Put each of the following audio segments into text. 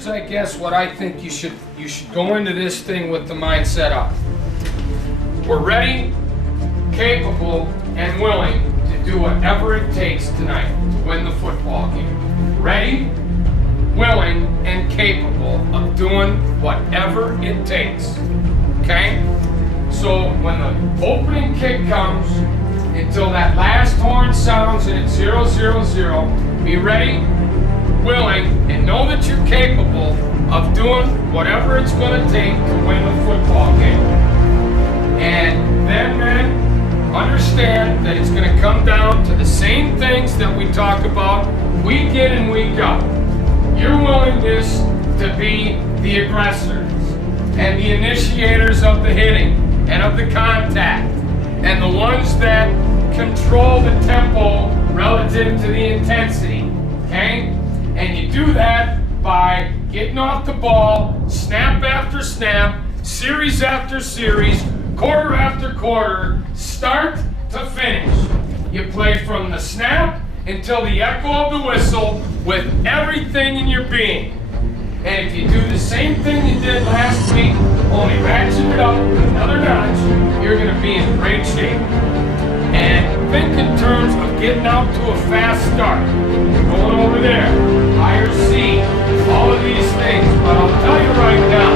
here's, I guess, what I think you should go into this thing with the mindset of. We're ready, capable, and willing to do whatever it takes tonight to win the football game. Ready, willing, and capable of doing whatever it takes. Okay? So when the opening kick comes, until that last horn sounds and it's 0-0-0, be ready, willing, and know that you're capable of doing whatever it's going to take to win the football game. And then, men, understand that it's going to come down to the same things that we talk about week in and week out. Your willingness to be the aggressors and the initiators of the hitting and of the contact and the ones that control the tempo relative to the intensity, okay? And you do that by getting off the ball, snap after snap, series after series, quarter after quarter, start to finish. You play from the snap until the echo of the whistle with everything in your being. And if you do the same thing you did last week, only ratchet it up another notch, you're going to be in great shape. And think in terms of getting out to a fast start. Going over there, higher seat, all of these things. But I'll tell you right now,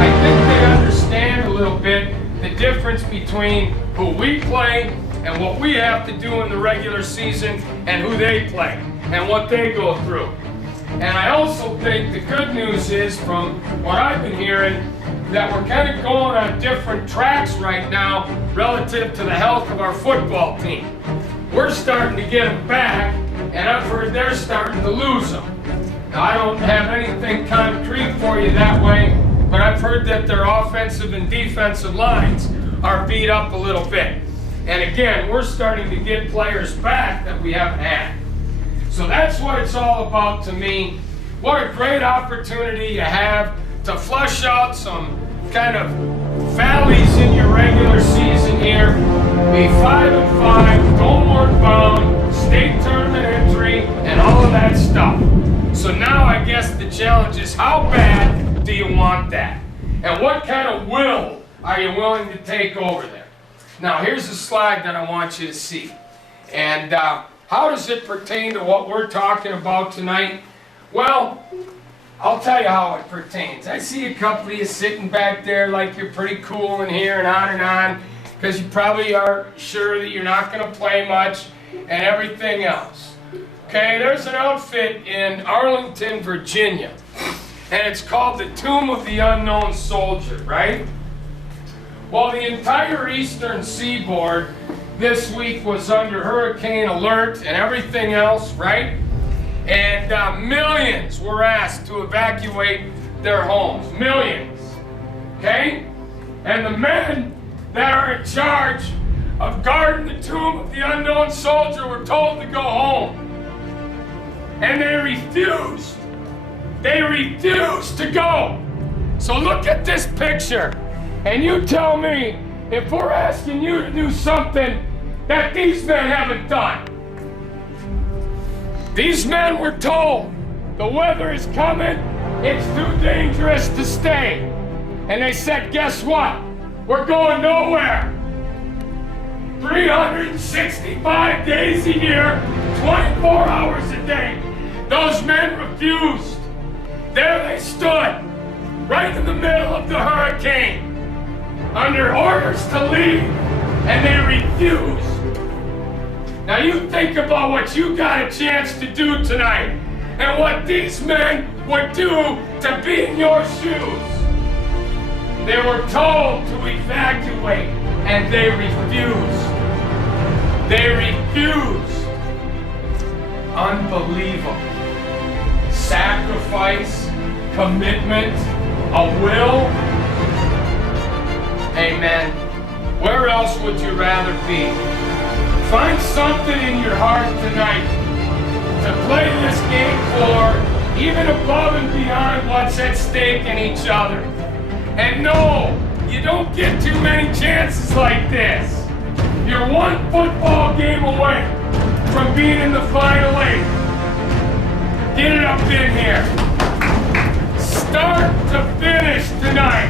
I think they understand a little bit the difference between who we play and what we have to do in the regular season and who they play and what they go through. And I also think the good news is, from what I've been hearing, that we're kind of going on different tracks right now relative to the health of our football team. We're starting to get them back, and I've heard they're starting to lose them. Now, I don't have anything concrete for you that way, but I've heard that their offensive and defensive lines are beat up a little bit. And again, we're starting to get players back that we haven't had. So that's what it's all about to me. What a great opportunity you have to flush out some kind of valleys in your regular season here. Be 5-5, homeward bound, state tournament entry, and all of that stuff. So now I guess the challenge is, how bad do you want that? And what kind of will are you willing to take over there? Now here's a slide that I want you to see. And how does it pertain to what we're talking about tonight? Well, I'll tell you how it pertains. I see a couple of you sitting back there like you're pretty cool in here and on, because you probably are sure that you're not going to play much and everything else. Okay, there's an outfit in Arlington, Virginia, and it's called the Tomb of the Unknown Soldier, right? Well, the entire eastern seaboard this week was under hurricane alert and everything else, right? And millions were asked to evacuate their homes. Millions. Okay? And the men that are in charge of guarding the tomb of the unknown soldier were told to go home. And they refused. They refused to go. So look at this picture, and you tell me if we're asking you to do something that these men haven't done. These men were told the weather is coming, it's too dangerous to stay. And they said, guess what? We're going nowhere. 365 days a year, 24 hours a day. Those men refused. There they stood, right in the middle of the hurricane, under orders to leave, and they refused. Now you think about what you got a chance to do tonight, and what these men would do to be in your shoes. They were told to evacuate, and they refused. They refused. Unbelievable. Sacrifice, commitment, a will. Amen. Where else would you rather be? Find something in your heart tonight to play this game for, even above and beyond what's at stake in each other. And no, you don't get too many chances like this. You're one football game away from being in the Final Eight. Get it up in here. start to finish tonight,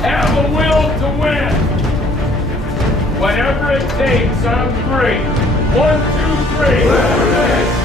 have a will to win. Whatever it takes on 3. 1, 2, 3. Whatever it is.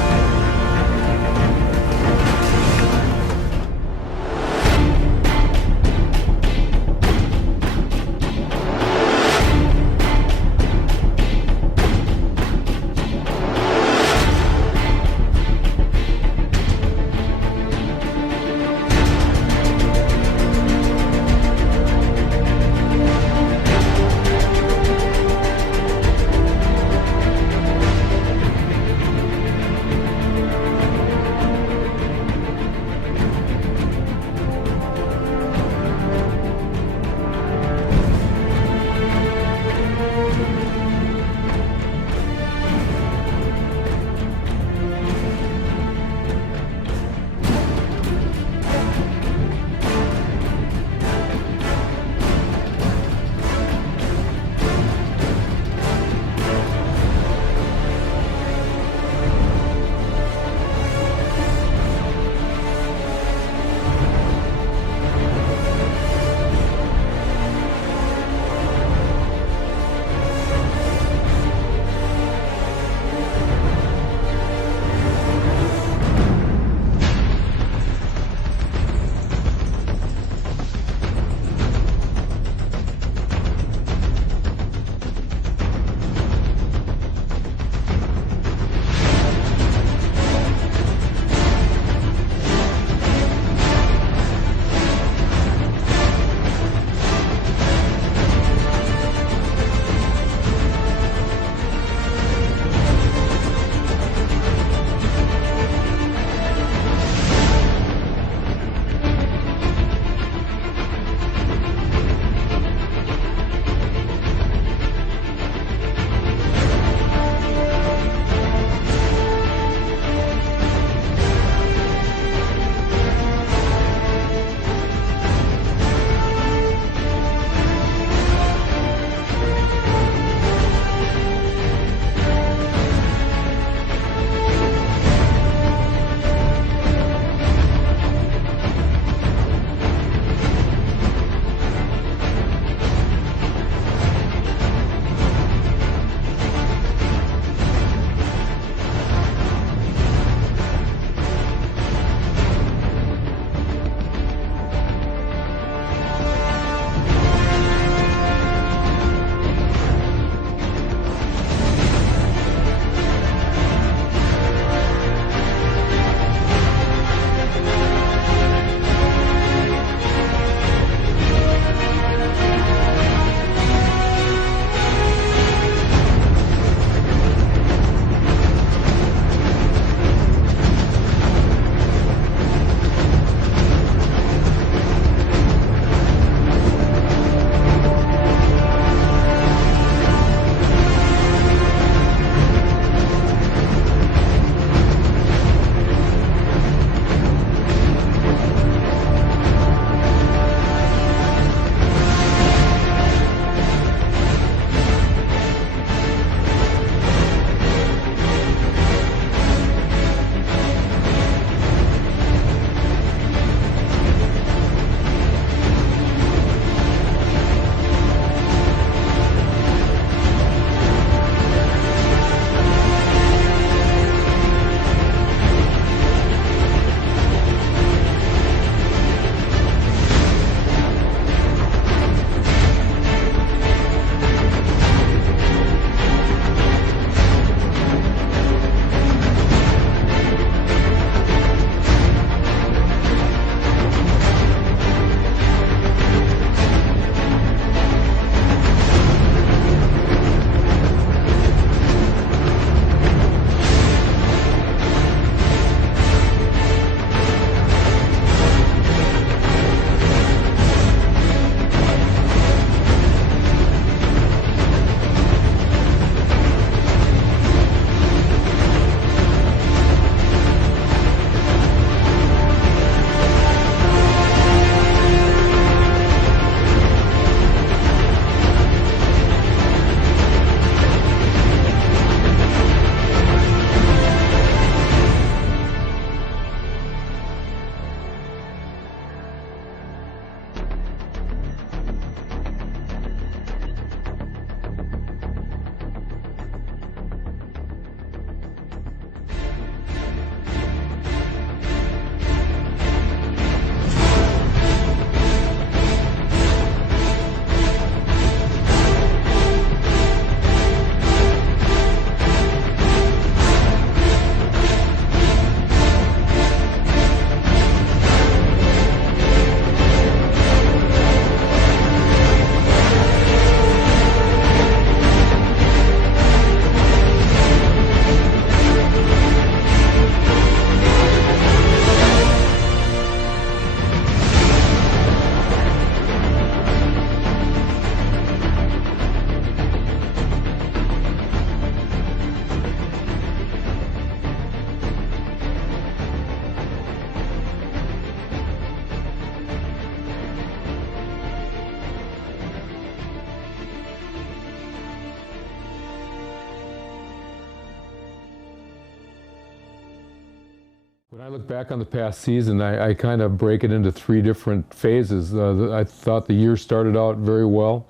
When I look back on the past season, I kind of break it into three different phases. I thought the year started out very well.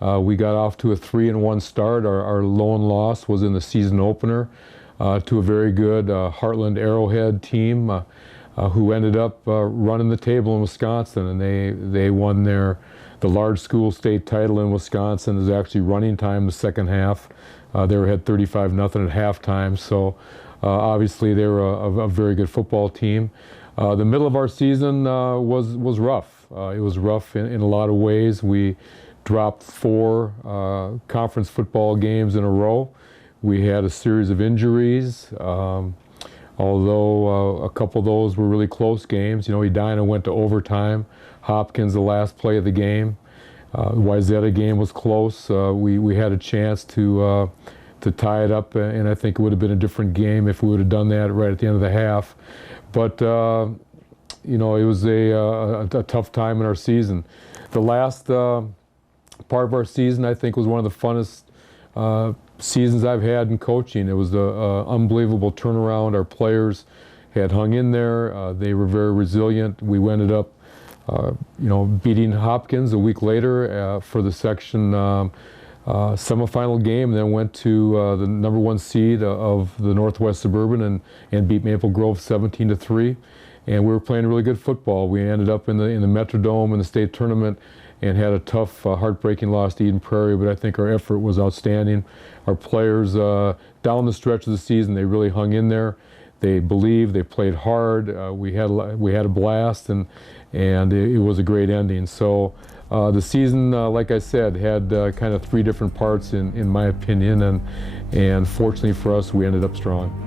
We got off to a 3-1 start. Our lone loss was in the season opener to a very good Heartland Arrowhead team who ended up running the table in Wisconsin, and they won the large school state title in Wisconsin. It was actually running time the second half. They were ahead 35-0 at halftime. So. Obviously, they were a very good football team. The middle of our season was rough. It was rough in a lot of ways. We dropped 4 conference football games in a row. We had a series of injuries, although a couple of those were really close games. You know, Edina went to overtime. Hopkins, the last play of the game. The Wayzata game was close. We had a chance to tie it up, and I think it would have been a different game if we would have done that right at the end of the half. But you know, it was a tough time in our season. The last part of our season, I think, was one of the funnest seasons I've had in coaching. It was an unbelievable turnaround. Our players had hung in there. They were very resilient. We ended up, you know, beating Hopkins a week later for the section semifinal game, and then went to the #1 seed of the Northwest Suburban and beat Maple Grove 17-3. And we were playing really good football. We ended up in the Metrodome in the state tournament and had a tough, heartbreaking loss to Eden Prairie, but I think our effort was outstanding. Our players, down the stretch of the season, they really hung in there. They believed, they played hard. We had a blast, and it was a great ending. So the season, like I said, had kind of 3 different parts in my opinion, and fortunately for us, we ended up strong.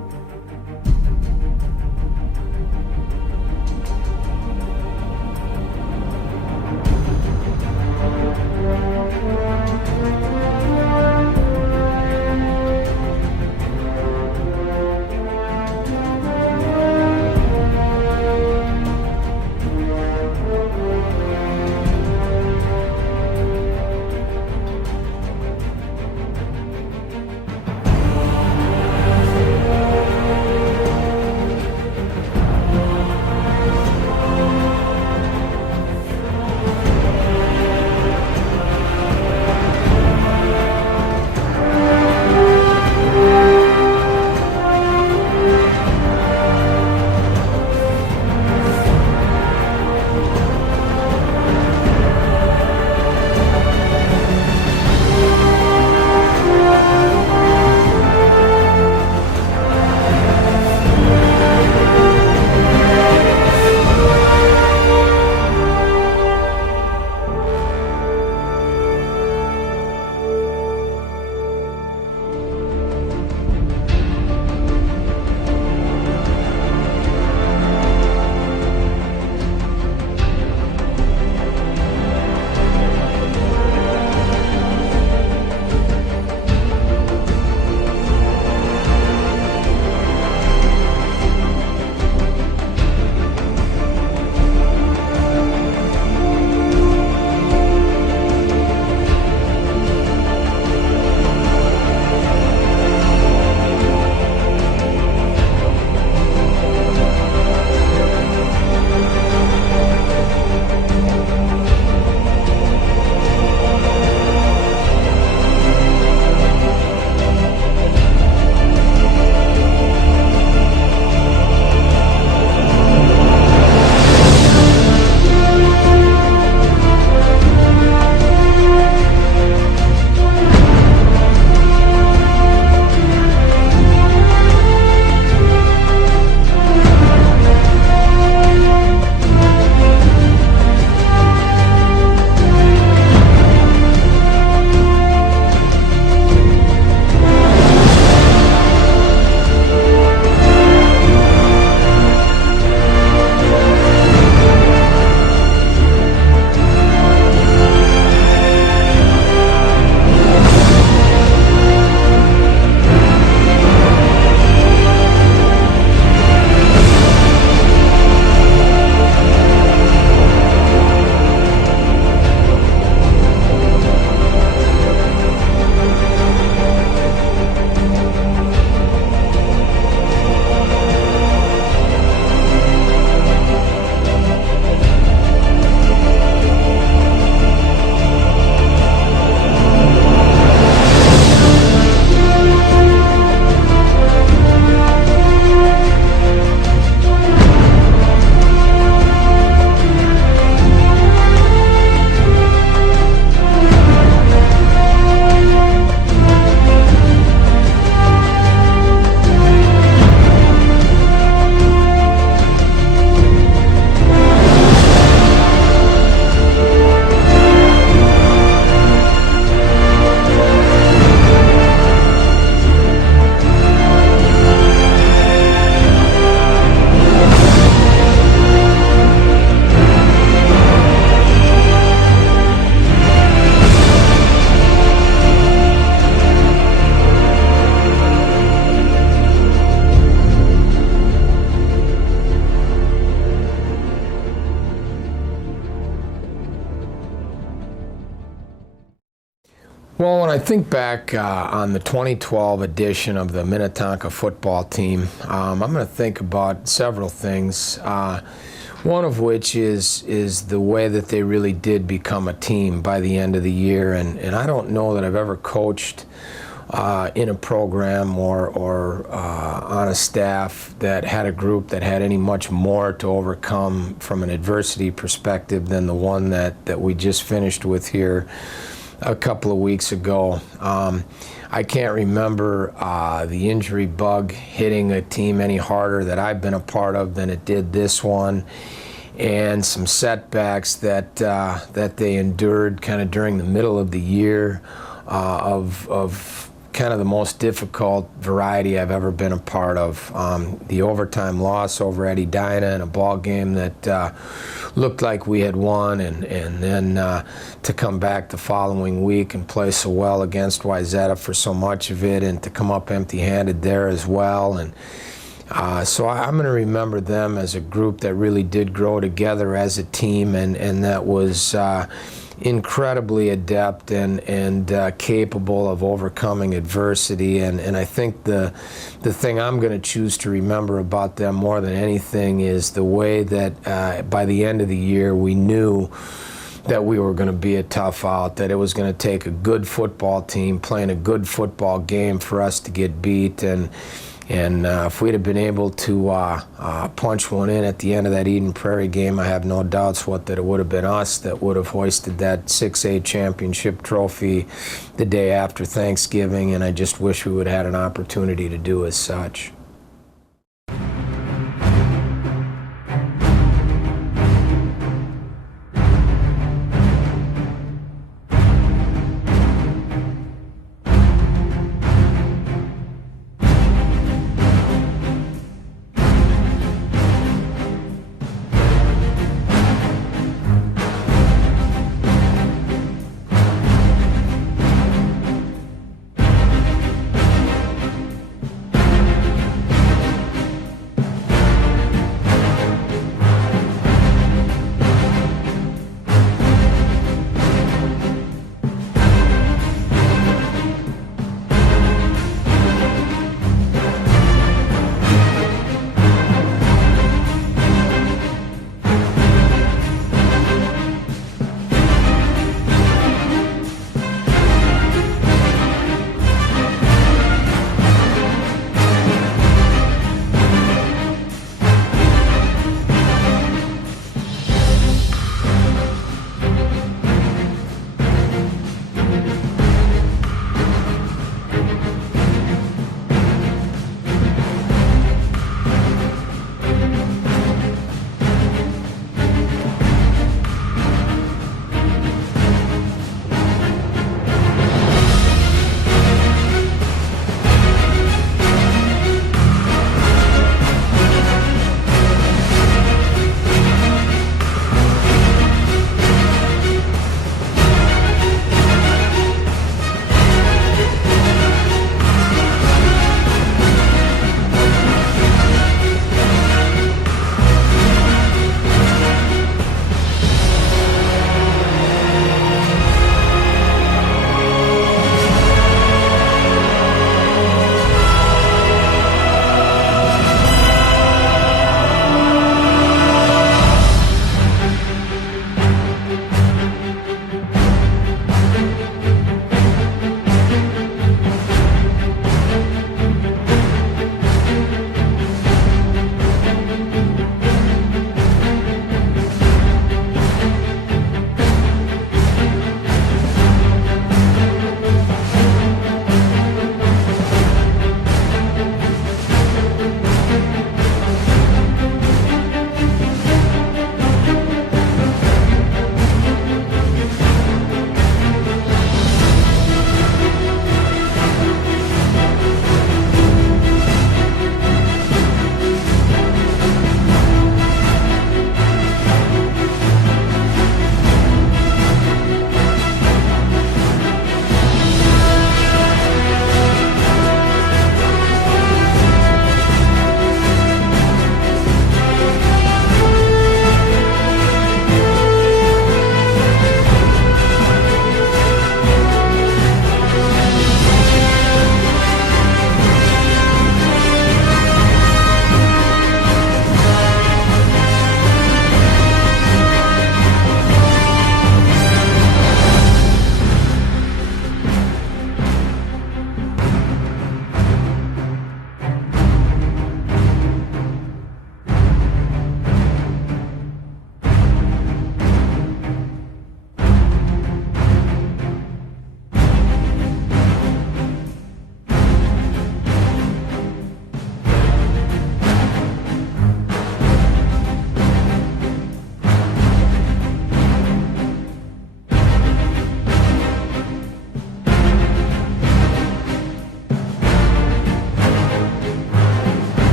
I think back on the 2012 edition of the Minnetonka football team, I'm going to think about several things. One of which is the way that they really did become a team by the end of the year. And I don't know that I've ever coached in a program or on a staff that had a group that had any much more to overcome from an adversity perspective than the one that we just finished with here a couple of weeks ago. I can't remember the injury bug hitting a team any harder that I've been a part of than it did this one, and some setbacks that they endured kind of during the middle of the year of kind of the most difficult variety I've ever been a part of. The overtime loss over at Edina in a ball game that looked like we had won, and then to come back the following week and play so well against Wayzata for so much of it, and to come up empty-handed there as well. And so I'm going to remember them as a group that really did grow together as a team, and that was incredibly adept and capable of overcoming adversity. And I think the thing I'm going to choose to remember about them more than anything is the way that by the end of the year we knew that we were going to be a tough out, that it was going to take a good football team playing a good football game for us to get beat. And if we'd have been able to punch one in at the end of that Eden Prairie game, I have no doubts that it would have been us that would have hoisted that 6A championship trophy the day after Thanksgiving, and I just wish we would have had an opportunity to do as such.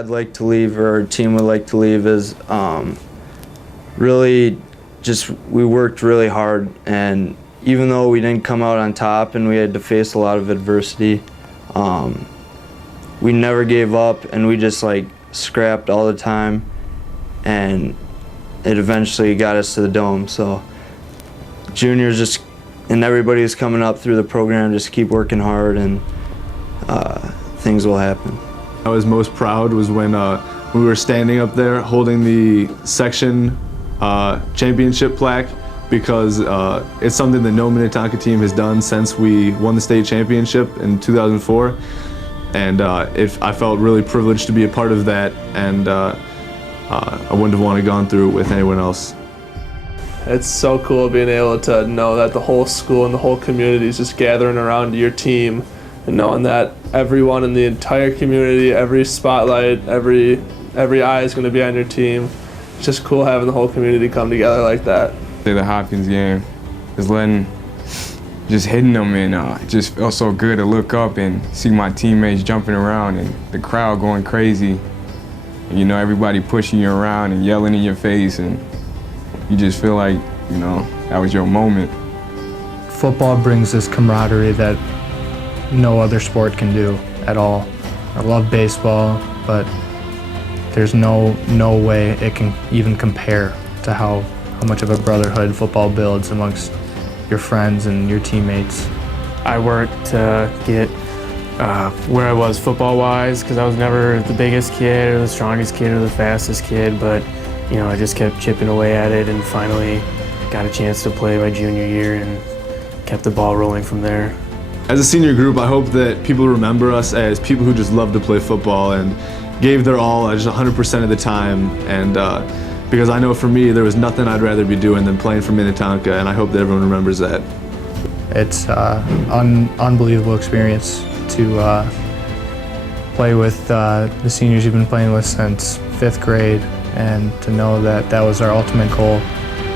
I'd like to leave, or our team would like to leave, is really just we worked really hard, and even though we didn't come out on top and we had to face a lot of adversity, we never gave up, and we just like scrapped all the time, and it eventually got us to the Dome. So juniors just, and everybody who's coming up through the program, just keep working hard, and things will happen. I was most proud was when we were standing up there holding the section championship plaque, because it's something that no Minnetonka team has done since we won the state championship in 2004. And I felt really privileged to be a part of that, and I wouldn't have wanted to gone through it with anyone else. It's so cool being able to know that the whole school and the whole community is just gathering around your team, and knowing that everyone in the entire community, every spotlight, every eye is going to be on your team. It's just cool having the whole community come together like that. The Hopkins game was just hitting them, and it just felt so good to look up and see my teammates jumping around and the crowd going crazy. And, you know, everybody pushing you around and yelling in your face, and you just feel like, you know, that was your moment. Football brings this camaraderie that no other sport can do at all. I love baseball, but there's no way it can even compare to how much of a brotherhood football builds amongst your friends and your teammates. I worked to get where I was football-wise, because I was never the biggest kid or the strongest kid or the fastest kid, but you know, I just kept chipping away at it, and finally got a chance to play my junior year and kept the ball rolling from there. As a senior group, I hope that people remember us as people who just love to play football and gave their all just 100% of the time. And because I know for me, there was nothing I'd rather be doing than playing for Minnetonka, and I hope that everyone remembers that. It's an unbelievable experience to play with the seniors you've been playing with since 5th grade, and to know that that was our ultimate goal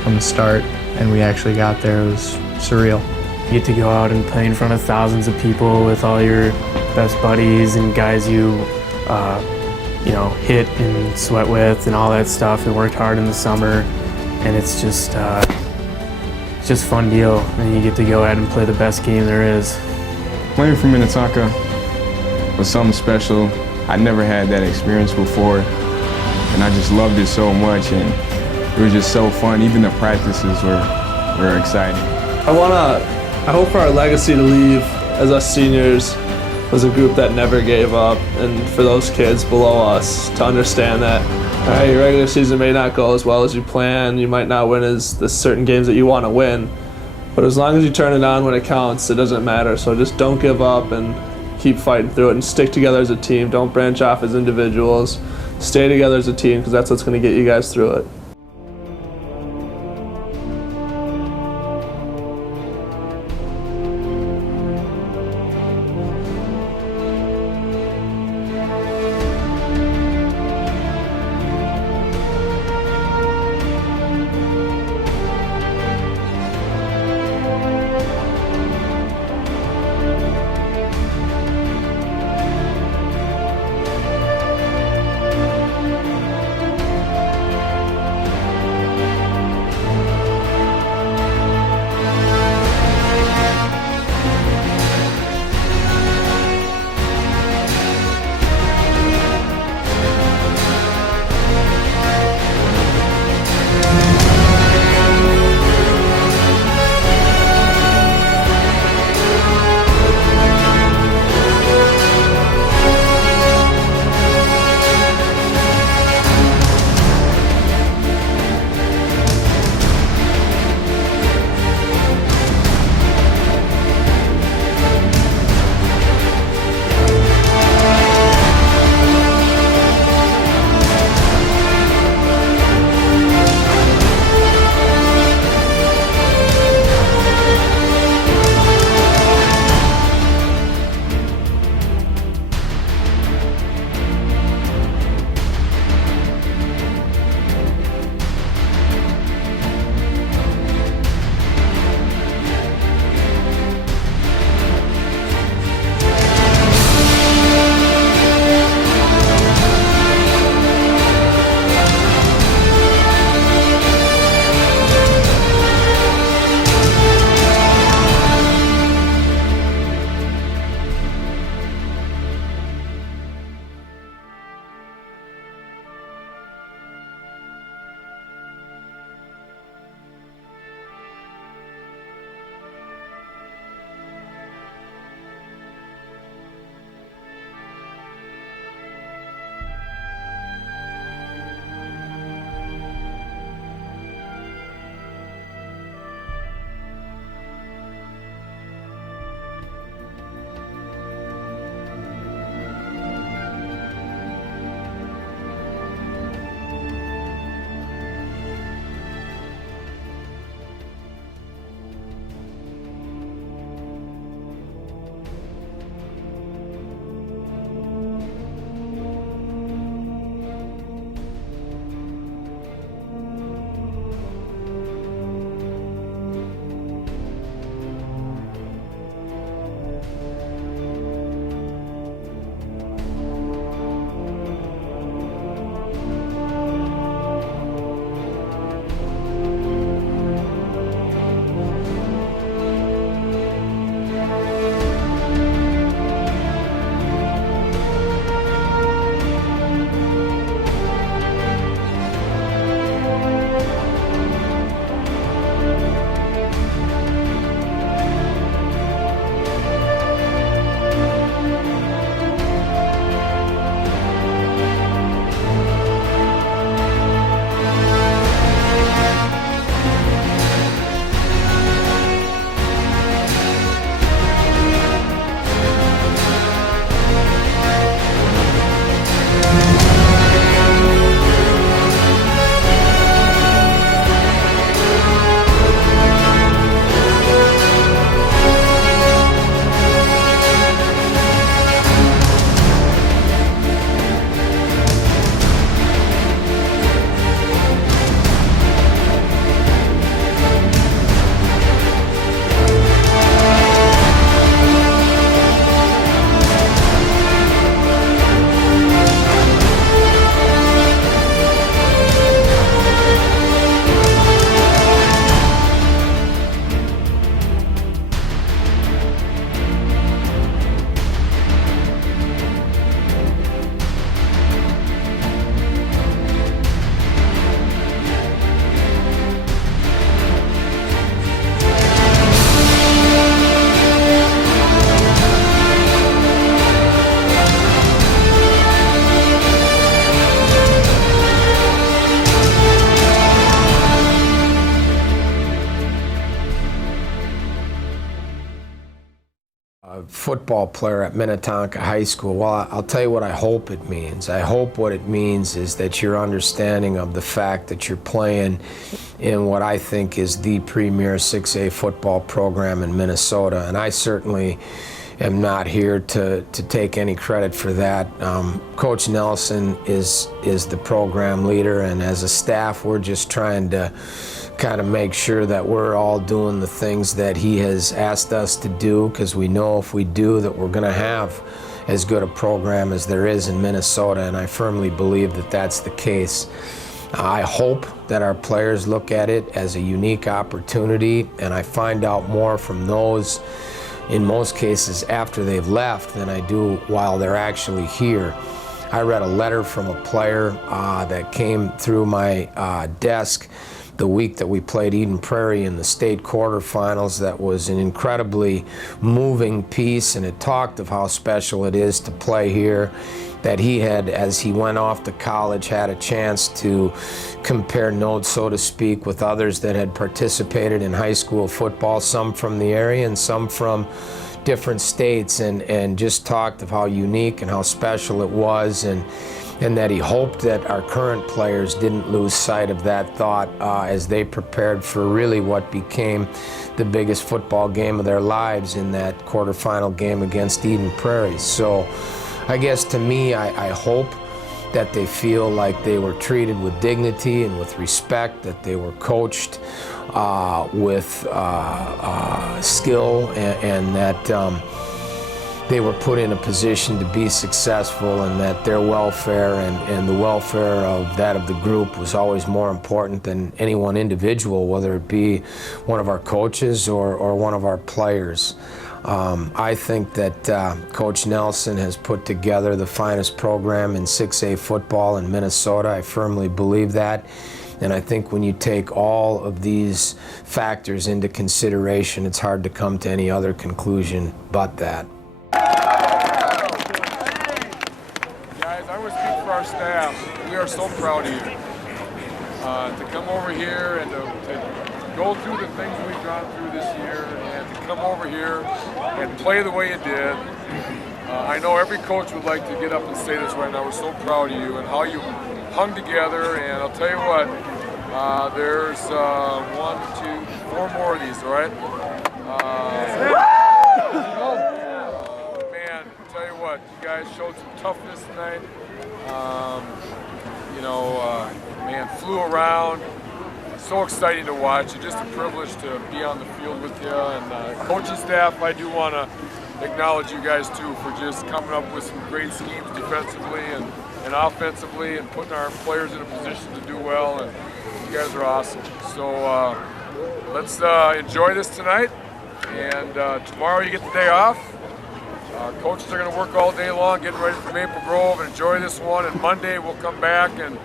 from the start, and we actually got there. It was surreal. You get to go out and play in front of thousands of people with all your best buddies and guys you know, hit and sweat with and all that stuff, and worked hard in the summer, and it's just fun deal, and you get to go out and play the best game there is. Playing for Minnetonka was something special. I never had that experience before, and I just loved it so much, and it was just so fun. Even the practices were exciting. I hope for our legacy to leave as us seniors was a group that never gave up, and for those kids below us to understand that, all right, your regular season may not go as well as you plan, you might not win as the certain games that you want to win, but as long as you turn it on when it counts, it doesn't matter. So just don't give up and keep fighting through it, and stick together as a team. Don't branch off as individuals. Stay together as a team, because that's what's going to get you guys through it. football player at Minnetonka High School? Well, I'll tell you what I hope it means. I hope what it means is that you're understanding of the fact that you're playing in what I think is the premier 6A football program in Minnesota, and I certainly am not here to take any credit for that. Coach Nelson is the program leader, and as a staff, we're just trying to kind of make sure that we're all doing the things that he has asked us to do, because we know if we do that we're going to have as good a program as there is in Minnesota, and I firmly believe that that's the case. I hope that our players look at it as a unique opportunity, and I find out more from those in most cases after they've left than I do while they're actually here. I read a letter from a player that came through my desk the week that we played Eden Prairie in the state quarterfinals. That was an incredibly moving piece, and it talked of how special it is to play here, that he had, as he went off to college, had a chance to compare notes, so to speak, with others that had participated in high school football, some from the area and some from different states, and just talked of how unique and how special it was, and that he hoped that our current players didn't lose sight of that thought as they prepared for really what became the biggest football game of their lives in that quarterfinal game against Eden Prairie. So I guess to me, I hope that they feel like they were treated with dignity and with respect, that they were coached with skill, and that they were put in a position to be successful, and that their welfare and the welfare of that of the group was always more important than any one individual, whether it be one of our coaches or one of our players. I think that Coach Nelson has put together the finest program in 6A football in Minnesota. I firmly believe that. And I think when you take all of these factors into consideration, it's hard to come to any other conclusion but that. Guys, I would speak for our staff. We are so proud of you. To come over here and to go through the things we've gone through this year, and to come over here and play the way you did. I know every coach would like to get up and say this right now. We're so proud of you and how you hung together. And I'll tell you what, there's 1, 2, 4 more of these, all right? Man, I'll tell you what, you guys showed some toughness tonight. Man, flew around. So exciting to watch. It's just a privilege to be on the field with you. And coaching staff, I do want to acknowledge you guys too for just coming up with some great schemes defensively and offensively, and putting our players in a position to do well. And you guys are awesome. So let's enjoy this tonight. And tomorrow you get the day off. Coaches are going to work all day long getting ready for Maple Grove, and enjoy this one. And Monday we'll come back and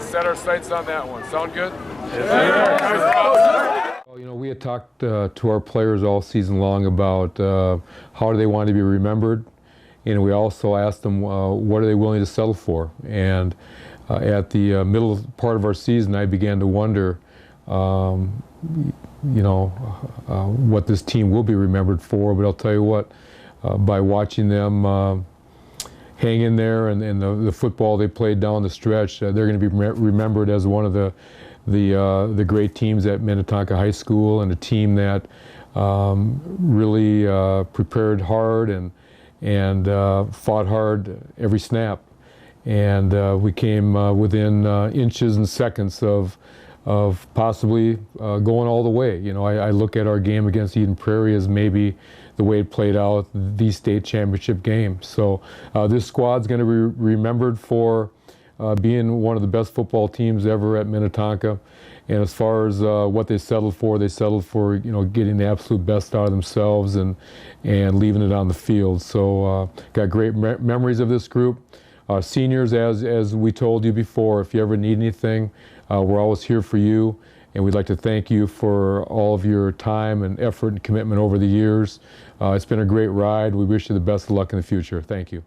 set our sights on that one. Sound good? Well, you know, we had talked to our players all season long about how do they want to be remembered, and we also asked them what are they willing to settle for. And at the middle part of our season, I began to wonder, what this team will be remembered for. But I'll tell you what, by watching them hang in there and the football they played down the stretch, they're going to be remembered as one of the great teams at Minnetonka High School, and a team that really prepared hard and fought hard every snap. And we came within inches and seconds of possibly going all the way. You know, I look at our game against Eden Prairie as maybe the way it played out, the state championship game. So this squad's going to be remembered for being one of the best football teams ever at Minnetonka. And as far as what they settled for getting the absolute best out of themselves and leaving it on the field. So got great memories of this group. Seniors, as we told you before, if you ever need anything, we're always here for you. And we'd like to thank you for all of your time and effort and commitment over the years. It's been a great ride. We wish you the best of luck in the future. Thank you.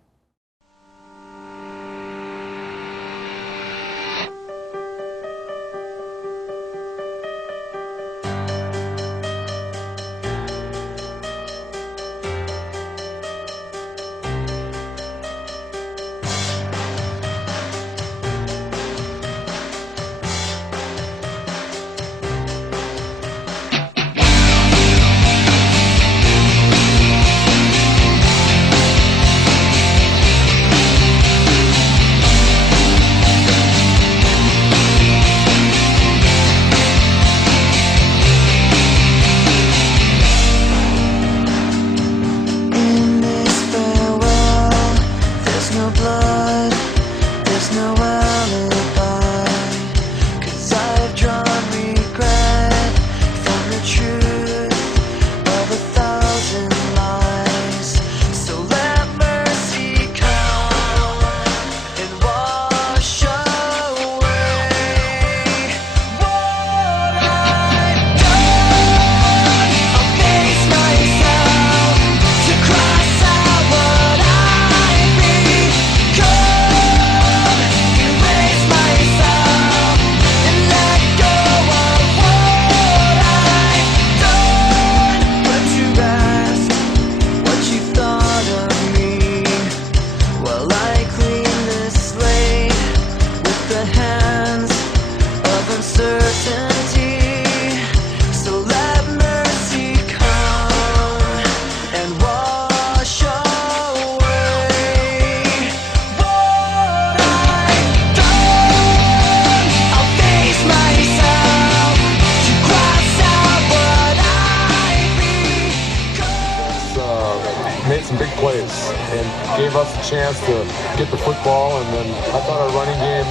gave us a chance to get the football, and then I thought our running game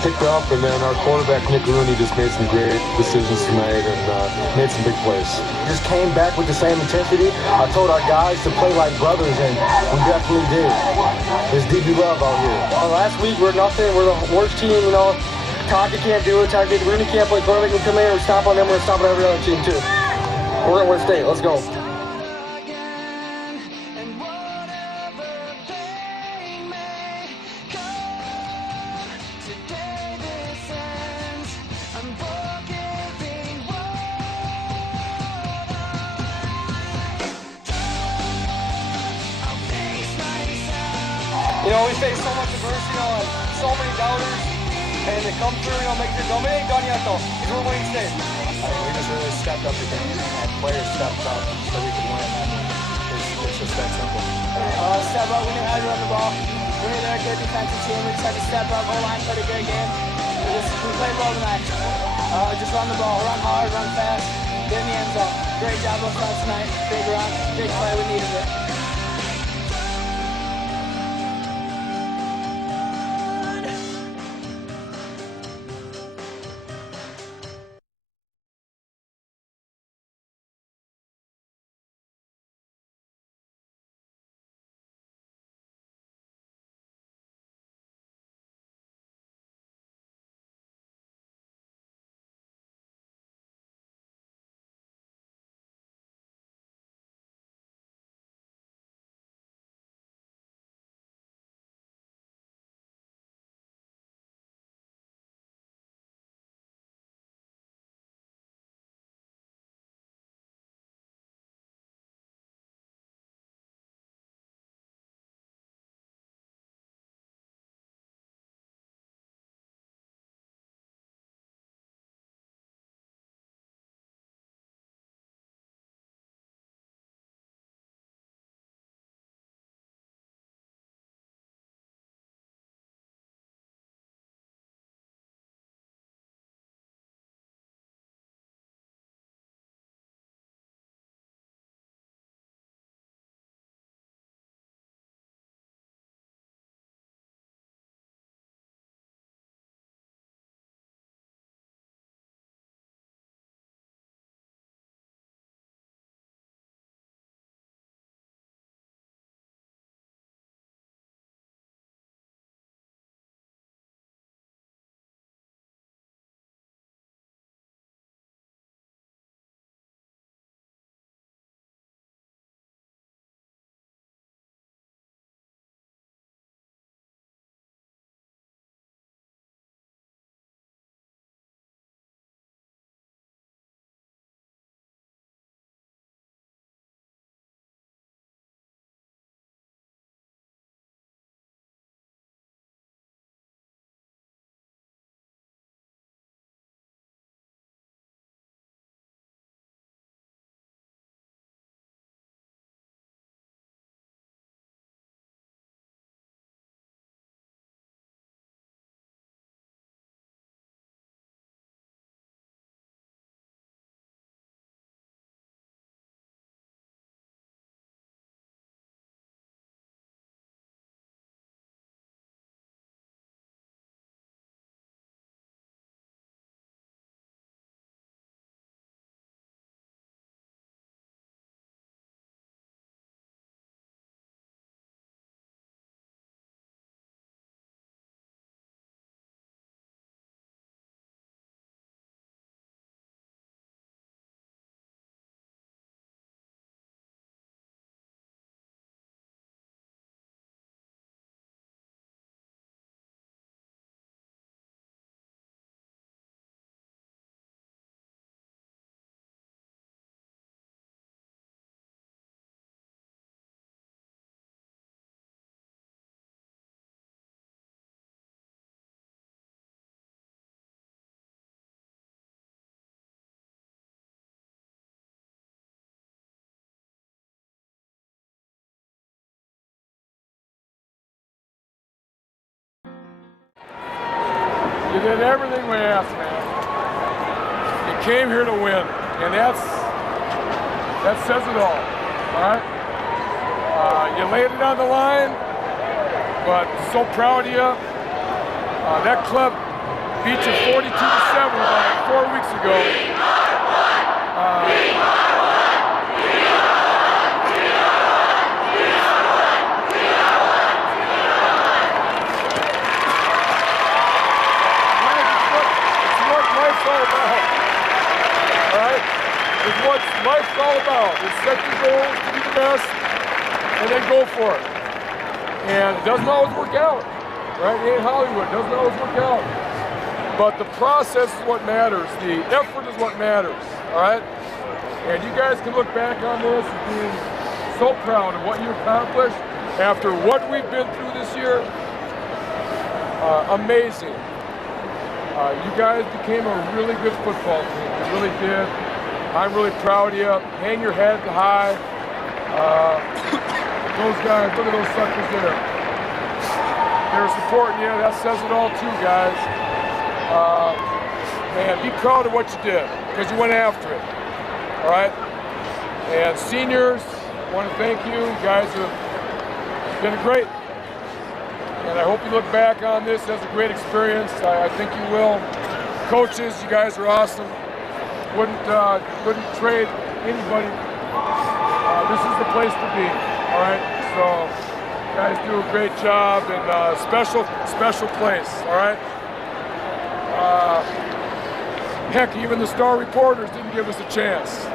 picked up, and then our quarterback, Nick Rooney, just made some great decisions tonight and made some big plays. Just came back with the same intensity. I told our guys to play like brothers, and we definitely did. There's DB love out here. Last week, we're nothing. We're the worst team, you know. Taka can't do it. Rooney can't play quarterback. We come in and we stomp on them. We're going to stomp on every other team, too. We're going to win state. Let's go. You know, we face so much adversity, you know, and so many doubters, and they come through, you know, make it go. It ain't done yet, though, because we're winning state. We just really stepped up the game, and players stepped up so we could win. It's just that simple. Step up, we knew how to run the ball. We knew they're a good defensive team. We just had to step up. O-line played a good game. We played well tonight. Just run the ball, run hard, run fast, get in the end zone. Great job up front tonight. Big run, big play. We needed it. You did everything we asked, man. You came here to win, and that says it all right? You laid it on the line, but so proud of you. That club beat you 42-7 about 4 weeks ago. It's what life's all about. It's set your goals to be the best and then go for it. And it doesn't always work out, right? It ain't Hollywood, it doesn't always work out. But the process is what matters. The effort is what matters, all right? And you guys can look back on this as being so proud of what you accomplished after what we've been through this year. Amazing. You guys became a really good football team. You really did. I'm really proud of you. Hang your head high. Those guys, look at those suckers there. They're supporting you. That says it all too, guys. Man, be proud of what you did because you went after it. All right? And seniors, I want to thank you. You guys have been great. And I hope you look back on this as a great experience. I think you will. Coaches, you guys are awesome. Wouldn't trade anybody. This is the place to be. All right. So, you guys do a great job and special place. All right. Heck, even the Star reporters didn't give us a chance.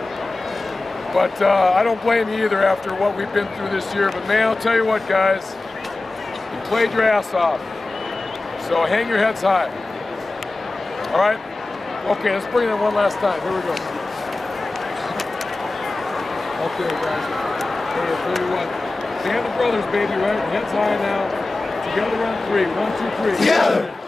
But I don't blame you either after what we've been through this year. But man, I'll tell you what, guys. You played your ass off. So hang your heads high. All right? Okay, let's bring it in one last time. Here we go. Okay, guys. Hey, I'll tell you what. Band of brothers, baby, right? Heads high now. Together on 3. 1, 2, 3. Together!